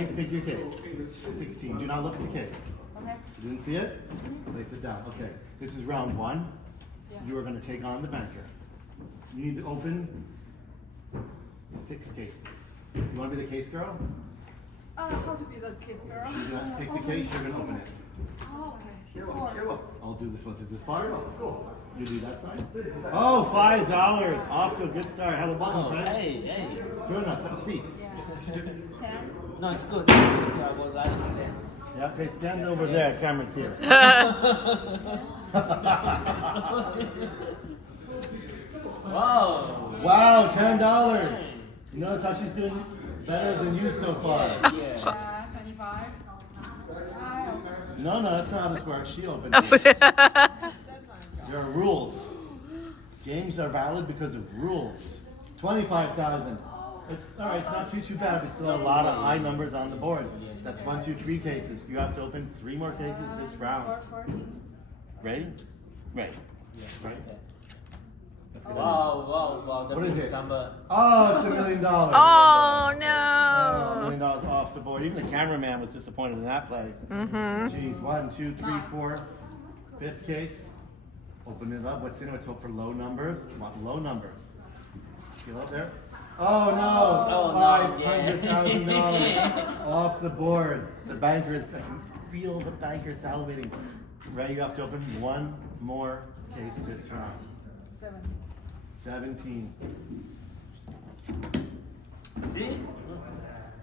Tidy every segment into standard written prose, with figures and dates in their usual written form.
Ray, pick your case. 16. Do not look at the case. Okay. You didn't see it? Place it down. Okay. This is round 1. You are going to take on the banker. You need to open 6 cases. You want to be the case girl? How to be the kiss girl? She's going to pick the case, you're going to open it. Oh, okay. I'll do this one since it's far. Cool. You do that side? Oh, $5. Off to a good start. Have a welcome, friend. Hey. Good enough. Have a seat. Yeah. 10. No, it's good. I would like to stand. Yeah, okay, stand over there. Camera's here. Wow. Wow, $10. You notice how she's doing better than you so far? Yeah. 25. No, that's not how this works. She opened it. There are rules. Games are valid because of rules. 25,000. It's all right. It's not too bad. We still have a lot of high numbers on the board. That's 1, 2, 3 cases. You have to open 3 more cases this round. 14. Ready? Ready. Right. Wow. What is it? Number. Oh, it's $1 million. Oh $1 no! million off the board. Even the cameraman was disappointed in that play. Jeez, 1, 2, 3, 4. 5th case. Open it up. What's in it? Let's hope for low numbers. Want low numbers. Feel up there? Oh no! $500,000 off the board. The banker is. I can feel the banker salivating. Ray, you have to open 1 more case this round. 17. See?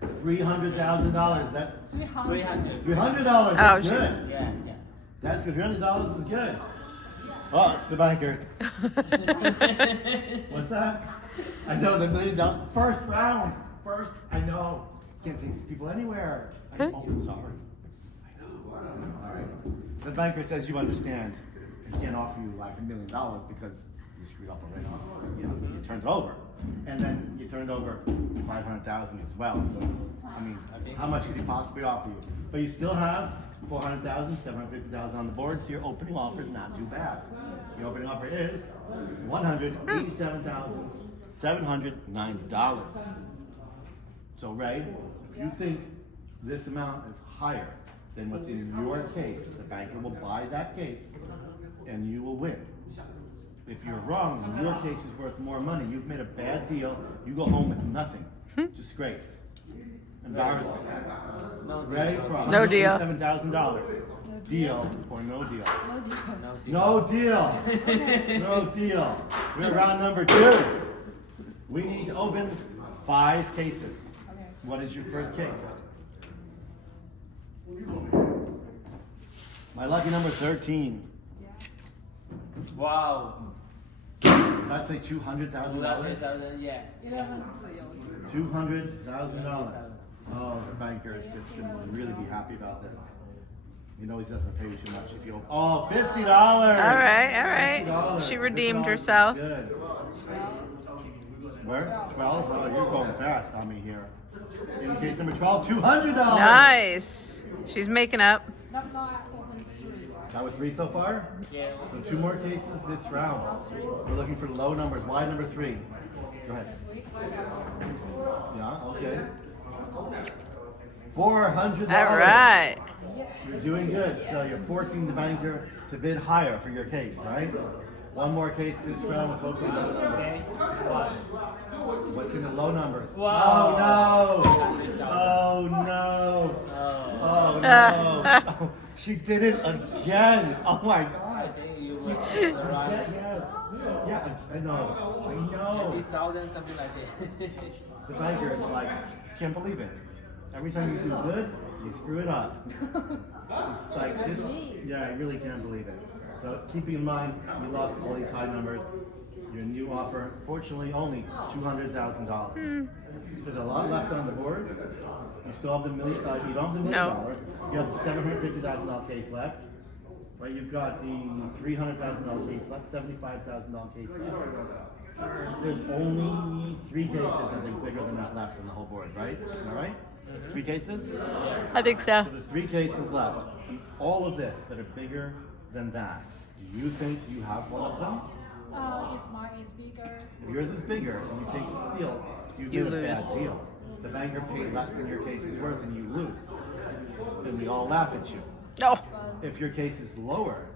$300,000. That's 300. $300. Oh, That's shit. good. Yeah. That's good. $300 is good. Oh, it's the banker. What's that? I know the $1 million. First round. First, I know. Can't take these people anywhere. Oh, sorry. I know. All right. The banker says you understand. He can't offer you like $1 million because you screwed up already. You turned it over, and then you turned over 500,000 as well. So, I mean, how much could he possibly offer you? But you still have 400,000, 750,000 on the board. So your opening offer is not too bad. Your opening offer is $187,790. So Ray, if you think this amount is higher than what's in your case, the banker will buy that case, and you will win. If you're wrong and your case is worth more money, you've made a bad deal, you go home with nothing. Disgrace. Embarrassment. Ray, for No deal. $187,000. Deal or no deal? No deal. No deal. No deal. We're round number 2. We need to open 5 cases. Okay. What is your first case? My lucky number 13. Yeah. Wow. Does that say $200,000? 200,000. Yeah. 11 sales. $200,000. Oh, the banker is just going to really be happy about this. He knows he doesn't pay you too much if you open. Oh, $50. All right. $50. She redeemed $50 herself. Good. Where? 12? Oh, you're going fast on me here. In case number 12, $200. Nice. She's making up. Not open 3. That was 3 so far? Yeah. So 2 more cases this round. We're looking for low numbers. Why number 3? Go ahead. This week, I have Yeah, okay. $400. All right. You're doing good. So you're forcing the banker to bid higher for your case, right? 1 more case this round. Let's hope for low numbers. What's in the low numbers? Wow. Oh no! Oh no! She did it again! Oh my God! I think you were Yes. right. Yeah, I know. 50,000, something like that. The banker is like, can't believe it. Every time you do good, you screw it up. It's like just, yeah, I really can't believe it. So keeping in mind, you lost all these high numbers. Your new offer, fortunately, only $200,000. There's a lot left on the board. You still have the $1 million. You don't have the $1 million. No. You have the $750,000 case left. Right, you've got the $300,000 case left, $75,000 case left. There's only 3 cases, I think, bigger than that left on the whole board, right? Am I right? 3 cases? I think so. So there's 3 cases left. All of this that are bigger than that. Do you think you have one of them? if mine is bigger. If yours is bigger and you take the steal, You get a bad lose. deal. The banker paid less than your case is worth and you we all laugh at you. No. If your case is lower,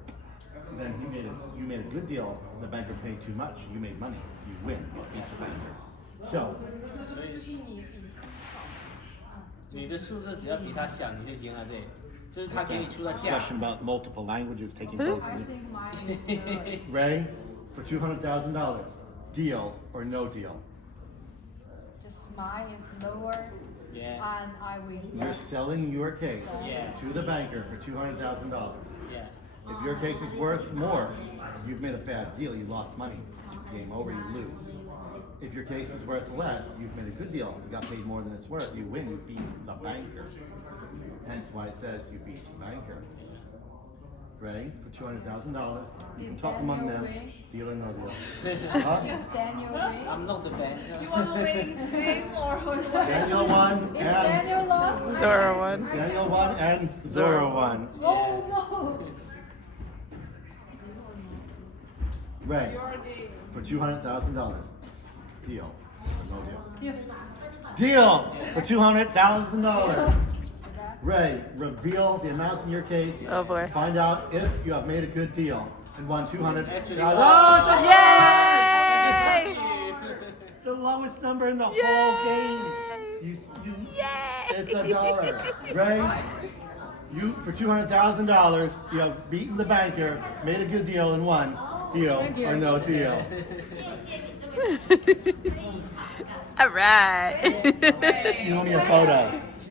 then you made a good deal. The banker paid too much. You made money. You win. You beat the banker. So 所以你的数字只要比他小，你就赢了，对。这是他给你出的价。 discussion about multiple languages taking place. I think mine is good. Ray, for $200,000, deal or no deal? Just mine is lower. Yeah. And I win. You're selling your case Yeah. to the banker for $200,000. Yeah. If your case is worth more, you've made a bad deal. You lost money. Game over. You lose. If your case is worth less, you've made a good deal. You got paid more than it's worth. You win. You beat the banker. Hence why it says you beat the banker. Ready? For $200,000, you can talk among them. Deal or no deal? Huh? If Daniel win. I'm not the banker. You want to win or Daniel won If and Daniel lost. Zora won. Daniel won and Zora won. Oh no. Ray, your game? for $200,000, deal or no deal? You. Deal for $200,000. Ray, reveal the amount in your case. Oh, boy. Find out if you have made a good deal and won $200,000. Actually, Oh, Yay! the lowest number in the whole Yay! game. You, Yay! It's $1. Ray, you for $200,000, you have beaten the banker, made a good deal, and won. Deal Thank you. or no deal? All right. You owe me a photo.